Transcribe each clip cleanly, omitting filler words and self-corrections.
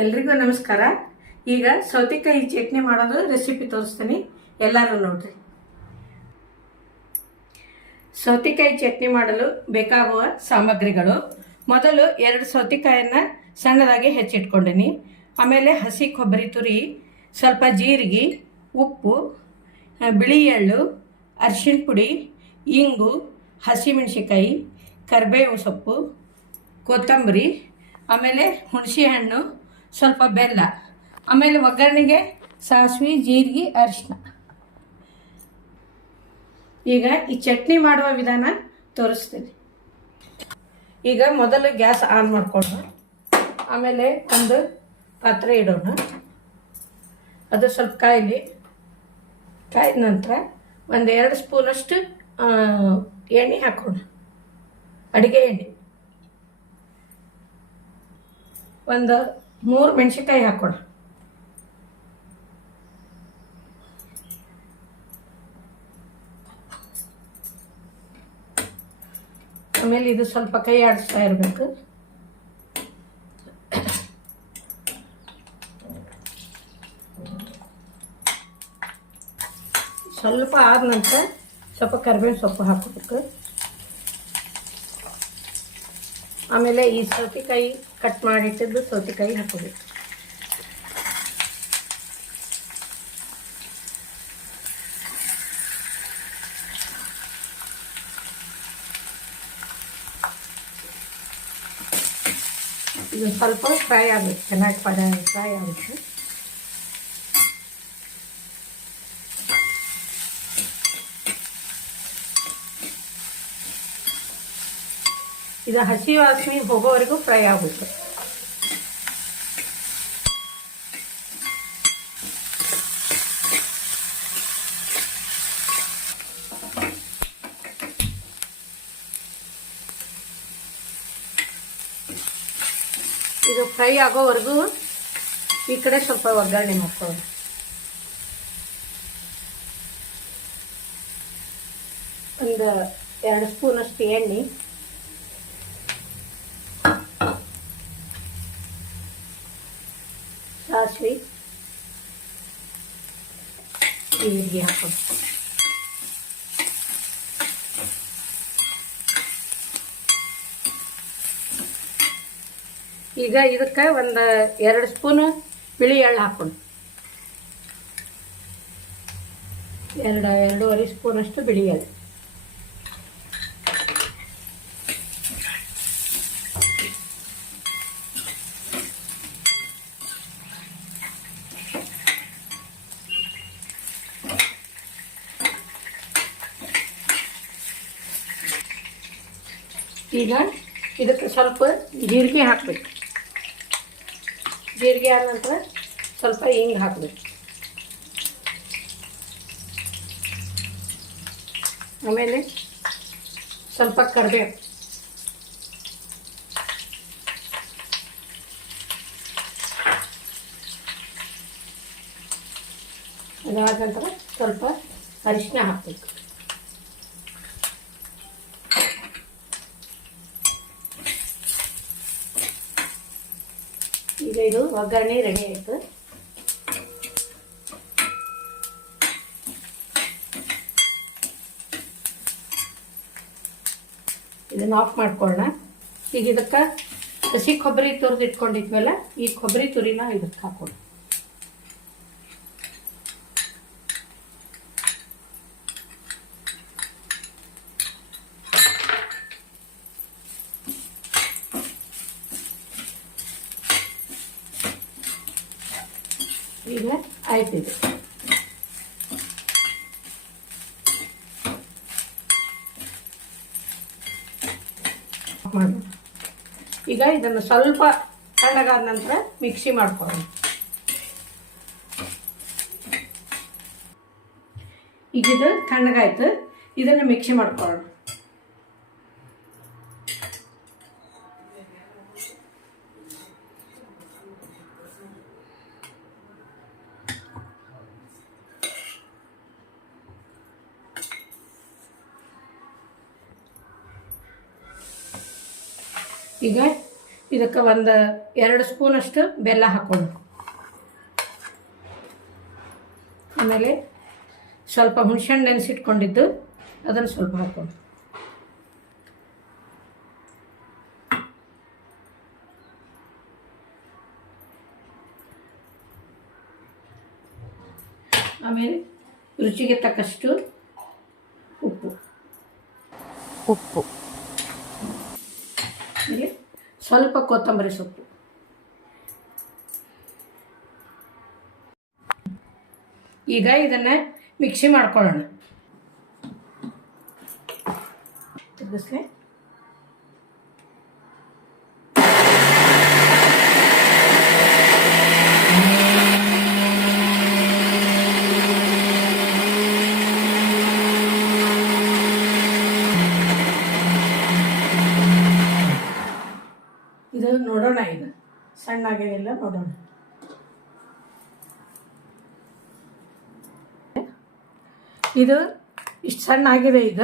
ಎಲ್ರಿಗೂ ನಮಸ್ಕಾರ. ಈಗ ಸೌತೆಕಾಯಿ ಚಟ್ನಿ ಮಾಡೋದು ರೆಸಿಪಿ ತೋರಿಸ್ತೀನಿ, ಎಲ್ಲರೂ ನೋಡ್ರಿ. ಸೌತೆಕಾಯಿ ಚಟ್ನಿ ಮಾಡಲು ಬೇಕಾಗುವ ಸಾಮಗ್ರಿಗಳು: ಮೊದಲು 2 ಸೌತೆಕಾಯನ್ನು ಸಣ್ಣದಾಗಿ ಹೆಚ್ಚಿಟ್ಕೊಂಡೀನಿ. ಆಮೇಲೆ ಹಸಿ ಕೊಬ್ಬರಿ ತುರಿ, ಸ್ವಲ್ಪ ಜೀರಿಗೆ, ಉಪ್ಪು, ಬಿಳಿ ಎಳ್ಳು, ಅರಿಶಿಣ ಪುಡಿ, ಇಂಗು, ಹಸಿಮೆಣಸಿಕಾಯಿ, ಕರಿಬೇವು ಸೊಪ್ಪು, ಕೊತ್ತಂಬರಿ, ಆಮೇಲೆ ಹುಣಸೆ ಹಣ್ಣು, ಸ್ವಲ್ಪ ಬೆಲ್ಲ, ಆಮೇಲೆ ಒಗ್ಗರಣೆಗೆ ಸಾಸಿವೆ, ಜೀರಿಗೆ, ಅರಿಶಿನ. ಈಗ ಈ ಚಟ್ನಿ ಮಾಡುವ ವಿಧಾನ ತೋರಿಸ್ತೀನಿ. ಈಗ ಮೊದಲು ಗ್ಯಾಸ್ ಆನ್ ಮಾಡ್ಕೊಳ್ಳೋಣ. ಆಮೇಲೆ ಒಂದು ಪಾತ್ರೆ ಇಡೋಣ. ಅದು ಸ್ವಲ್ಪ ಕಾಯಿದ ನಂತರ ಒಂದು 2 ಸ್ಪೂನಷ್ಟು ಎಣ್ಣೆ ಹಾಕೋಣ, ಅಡುಗೆ ಎಣ್ಣೆ. ಒಂದು 3 ಮೆಣಸಿನ್ಕಾಯಿ ಹಾಕೋಣ. ಆಮೇಲೆ ಇದು ಸ್ವಲ್ಪ ಕೈ ಆಡಿಸ್ತಾ ಇರಬೇಕು. ಸ್ವಲ್ಪ ಆದ ನಂತರ ಸ್ವಲ್ಪ ಕರಿಬೇವಿನ ಸೊಪ್ಪು ಹಾಕೋಬೇಕು. ಆಮೇಲೆ ಈ ಸೌತೆಕಾಯಿ ಕಟ್ ಮಾಡಿಟ್ಟಿದ್ದು ಸೌತೆಕಾಯಿ ಹಾಕೋಬೇಕು. ಇದು ಸ್ವಲ್ಪ ಫ್ರೈ ಆಗಬೇಕು, ಚೆನ್ನಾಗಿ ಫ್ರೈ ಆಗುತ್ತೆ. ಇದು ಹಸಿ ವಾಸನೆ ಹೋಗೋವರೆಗೂ ಫ್ರೈ ಆಗುತ್ತೆ. ಇದು ಫ್ರೈ ಆಗೋವರೆಗೂ ಈ ಕಡೆ ಸ್ವಲ್ಪ ಒಗ್ಗರಣೆ ಮಾಡ್ಕೊಳ್ಳೋಣ. ಒಂದು 2 ಸ್ಪೂನಷ್ಟು ಎಣ್ಣೆ, ಸಾಸಿವೆ, ಜೀರಿಗೆ ಹಾಕೋಣ. ಈಗ ಇದಕ್ಕೆ ಒಂದು 2 ಸ್ಪೂನ್ ಬಿಳಿ ಎಳ್ಳು ಹಾಕೋಣ. 2-2.5 ಸ್ಪೂನಷ್ಟು ಬಿಳಿ ಎಳ್ಳು. ಈಗ ಇದಕ್ಕೆ ಸ್ವಲ್ಪ ಜೀರಿಗೆ ಹಾಕಬೇಕು. ಜೀರಿಗೆ ಆದ ನಂತರ ಸ್ವಲ್ಪ ಹಿಂಗೆ ಹಾಕಬೇಕು. ಆಮೇಲೆ ಸ್ವಲ್ಪ ಕರಿಬೇವು, ಅದಾದ ನಂತರ ಸ್ವಲ್ಪ ಅರಿಶಿನ ಹಾಕಬೇಕು. ಈಗ ಇದು ಒಗ್ಗರಣೆ ರೆಡಿ ಆಯಿತು. ಇದನ್ನು ಆಫ್ ಮಾಡ್ಕೊಳ್ಳೋಣ. ಈಗ ಇದಕ್ಕೆ ಹಸಿ ಕೊಬ್ಬರಿ ತುರಿದು ಇಟ್ಕೊಂಡಿದ್ವಲ್ಲ, ಈ ಕೊಬ್ಬರಿ ತುರಿನ ಇದಕ್ಕೆ ಹಾಕೋಣ. ಈಗ ಆಯ್ತಿದೆ. ಈಗ ಇದನ್ನು ಸ್ವಲ್ಪ ತಣ್ಣಗಾದ ನಂತರ ಮಿಕ್ಸಿ ಮಾಡ್ಕೊಳ್ಳೋಣ. ಈಗ ಇದು ತಣ್ಣಗಾಯ್ತು, ಇದನ್ನು ಮಿಕ್ಸಿ ಮಾಡ್ಕೊಳ್ಳೋಣ. ಈಗ ಇದಕ್ಕೆ ಒಂದು 2 ಸ್ಪೂನಷ್ಟು ಬೆಲ್ಲ ಹಾಕ್ಕೊಂಡು, ಆಮೇಲೆ ಸ್ವಲ್ಪ ಹುಣಸೆಹಣ್ಣು ನೆನೆಸಿಟ್ಕೊಂಡಿದ್ದು ಅದನ್ನು ಸ್ವಲ್ಪ ಹಾಕ್ಕೊಂಡು, ಆಮೇಲೆ ರುಚಿಗೆ ತಕ್ಕಷ್ಟು ಉಪ್ಪು, ಆಮೇಲೆ ಸ್ವಲ್ಪ ಕೊತ್ತಂಬರಿ ಸೊಪ್ಪು. ಈಗ ಇದನ್ನು ಮಿಕ್ಸಿ ಮಾಡ್ಕೊಳ್ಳೋಣ. ತೆಗೆಸ್ಲೆ ಇದು ನೋಡೋಣ. ಈಗ ಸಣ್ಣ ಆಗಿದೆಲ್ಲ ನೋಡೋಣ. ಇದು ಇಷ್ಟು ಸಣ್ಣ ಆಗಿದೆ. ಈಗ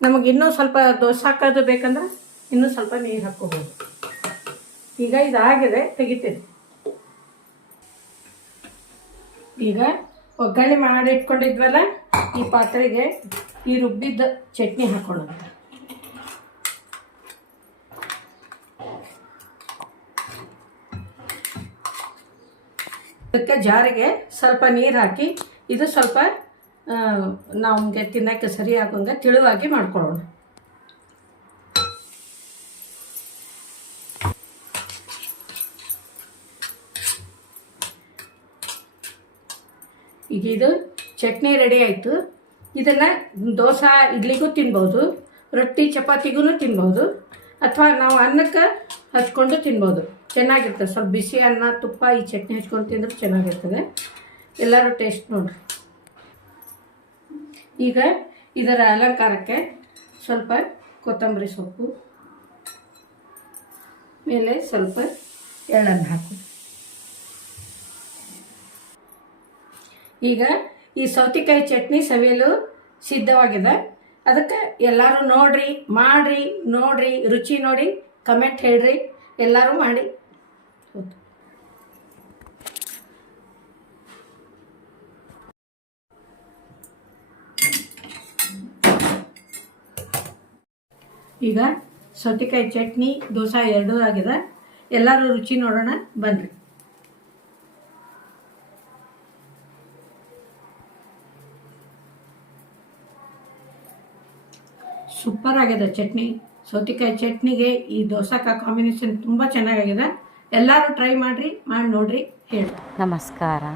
ನಮಗೆ ಇನ್ನೂ ಸ್ವಲ್ಪ ದೋಸೆ ಹಾಕೋದು ಬೇಕಂದ್ರೆ ಇನ್ನೂ ಸ್ವಲ್ಪ ನೀರು ಹಾಕ್ಕೋಬೋದು. ಈಗ ಇದಾಗಿದೆ, ತೆಗಿತೀನಿ. ಈಗ ಒಗ್ಗರಣೆ ಮಾಡಿ ಇಟ್ಕೊಂಡಿದ್ವಲ್ಲ, ಈ ಪಾತ್ರೆಗೆ ಈ ರುಬ್ಬಿದ್ದ ಚಟ್ನಿ ಹಾಕೊಳ್ಳೋಣ. ಅದಕ್ಕೆ ಜಾರಿಗೆ ಸ್ವಲ್ಪ ನೀರು ಹಾಕಿ ಇದು ಸ್ವಲ್ಪ ನಮಗೆ ತಿನ್ನೋಕ್ಕೆ ಸರಿ ಆಗೋಂಗೆ ತಿಳುವಾಗಿ ಮಾಡ್ಕೊಳ್ಳೋಣ. ಈಗ ಇದು ಚಟ್ನಿ ರೆಡಿ ಆಯಿತು. ಇದನ್ನು ದೋಸೆ ಇಡ್ಲಿಗೂ ತಿನ್ಬೋದು, ರೊಟ್ಟಿ ಚಪಾತಿಗೂ ತಿನ್ಬೋದು, ಅಥವಾ ನಾವು ಅನ್ನಕ್ಕೆ ಹಚ್ಕೊಂಡು ತಿನ್ಬೋದು. ಚೆನ್ನಾಗಿರ್ತದೆ. ಸ್ವಲ್ಪ ಬಿಸಿ ಅನ್ನ, ತುಪ್ಪ, ಈ ಚಟ್ನಿ ಹಚ್ಕೊಂಡು ತಿಂದ್ರೆ ಚೆನ್ನಾಗಿರ್ತದೆ. ಎಲ್ಲರೂ ಟೇಸ್ಟ್ ನೋಡಿರಿ. ಈಗ ಇದರ ಅಲಂಕಾರಕ್ಕೆ ಸ್ವಲ್ಪ ಕೊತ್ತಂಬರಿ ಸೊಪ್ಪು, ಮೇಲೆ ಸ್ವಲ್ಪ ಎಳ್ಳನ್ನು ಹಾಕು. ಈಗ ಈ ಸೌತೆಕಾಯಿ ಚಟ್ನಿ ಸವಿಯಲು ಸಿದ್ಧವಾಗಿದೆ. ಅದಕ್ಕೆ ಎಲ್ಲರೂ ನೋಡ್ರಿ, ಮಾಡಿರಿ, ನೋಡ್ರಿ, ರುಚಿ ನೋಡಿ ಕಮೆಂಟ್ ಹೇಳ್ರಿ. ಎಲ್ಲರೂ ಮಾಡಿ. ಈಗ ಸೌತೆಕಾಯಿ ಚಟ್ನಿ, ದೋಸೆ ಎರಡೂ ಆಗಿದೆ. ಎಲ್ಲರೂ ರುಚಿ ನೋಡೋಣ ಬನ್ನಿರಿ. ಸೂಪರ್ ಆಗಿದೆ ಚಟ್ನಿ. ಸೌತೆಕಾಯಿ ಚಟ್ನಿಗೆ ಈ ದೋಸೆಕ ಕಾಂಬಿನೇಷನ್ ತುಂಬ ಚೆನ್ನಾಗಿದೆ. ಎಲ್ಲರೂ ಟ್ರೈ ಮಾಡಿರಿ, ಮಾಡಿ ನೋಡ್ರಿ, ಹೇಳಿ. ನಮಸ್ಕಾರ.